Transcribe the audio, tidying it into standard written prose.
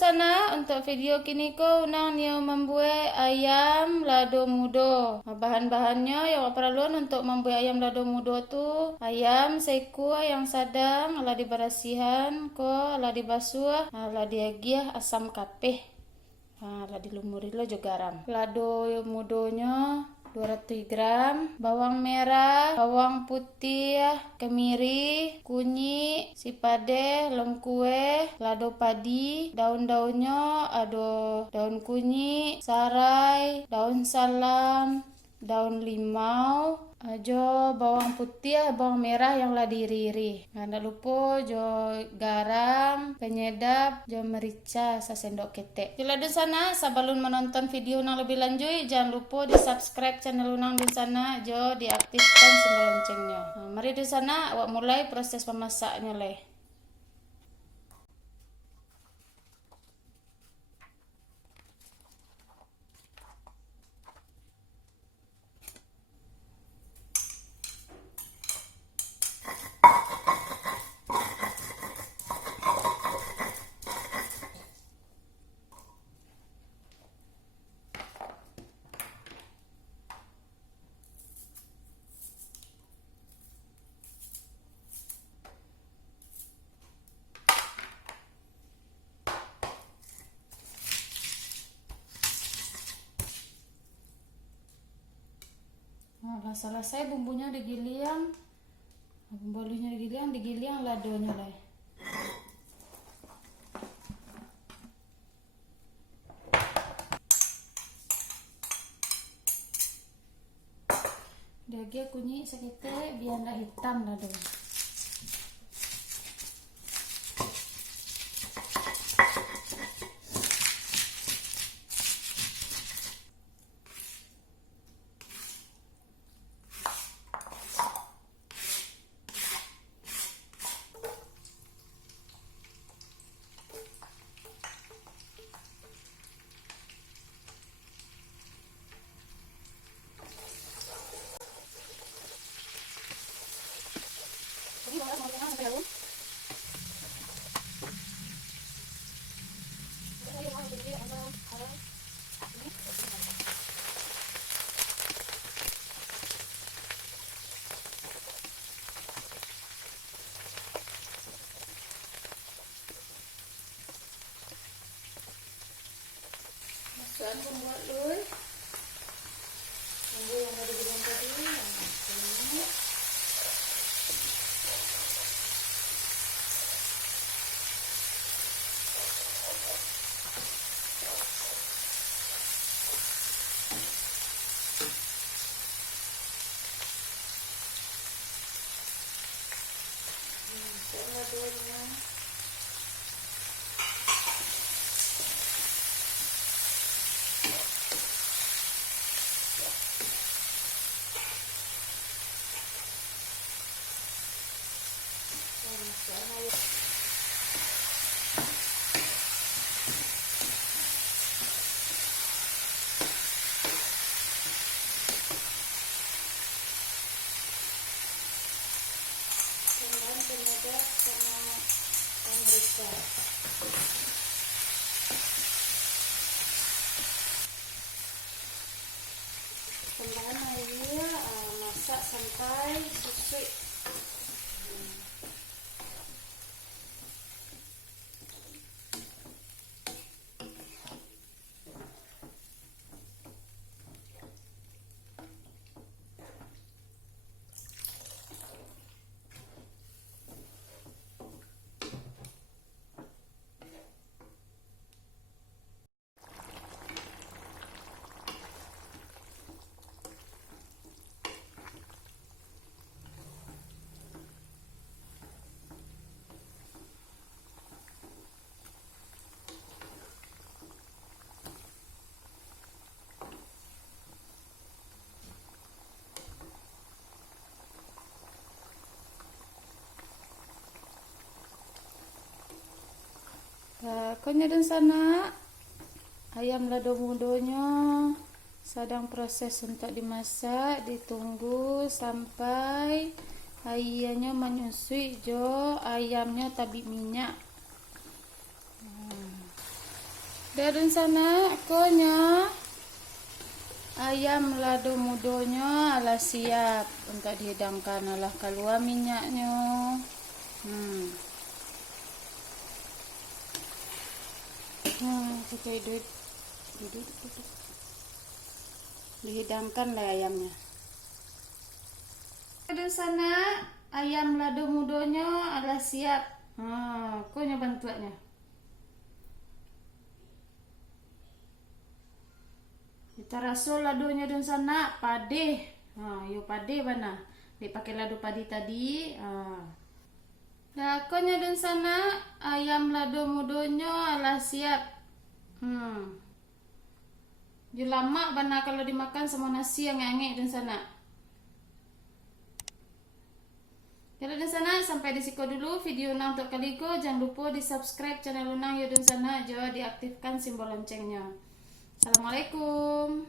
sana, untuk video kini ko unang niyo membuat ayam lado mudo. Bahan-bahannya yang perlu untuk membuat ayam lado mudo tu ayam seko yang sedang ala diberasihan ko ala dibasuh ala diagiah asam kapeh. Ala dilumuri lo juga garam. Lado mudonya 200 gram, bawang merah, bawang putih, kemiri, kunyit, sipade, lengkueh, lado padi, daun-daunnya ada daun kunyit, sarai, daun salam, daun limau, jo bawang putih, bawang merah yang lah diiris. Jangan lupa jo garam, penyedap, jo merica sesendok ketek. Sila di sana sebelum menonton video yang lebih lanjut, jangan lupa di subscribe channel Unang di sana, jo diaktifkan simbol loncengnya. Mari di sana awak mulai proses memasaknya leh. Nah, selesai bumbunya digiling, bumbunya digiling ladonya lah. Daging kunyit sekitar biar dah hitam lado. Masukkan bumbu dulu. Bumbu yang tadi dibilang tadi, ini. Penyedap sama merica. Tambahkan airnya, masak sampai susut. Konya dan sana ayam lado mudonya sedang proses untuk dimasak, ditunggu sampai airnya menyusui jo ayamnya tabik minyak. Kedun sana konya ayam lado mudonya ala siap untuk dihidangkan. Alah keluar minyaknya. Pakai duduk. Dihidangkan lah ayamnya. Kedun sana ayam lado mudonya ala siap. Konya bantuannya. Kita rasul ladonya dun sana pade. Yo pade bana. Dipakai lado padi tadi. Nah, konya dun sana ayam lado mudonya ala siap. Yo lama bana kalau dimakan sama nasi yang ngenge dun sana. Kalau di sana sampai di siko dulu video Unang untuk kaligo. Jangan lupa di subscribe channel Unang ya dun sana. Jangan diaktifkan simbol loncengnya. Assalamualaikum.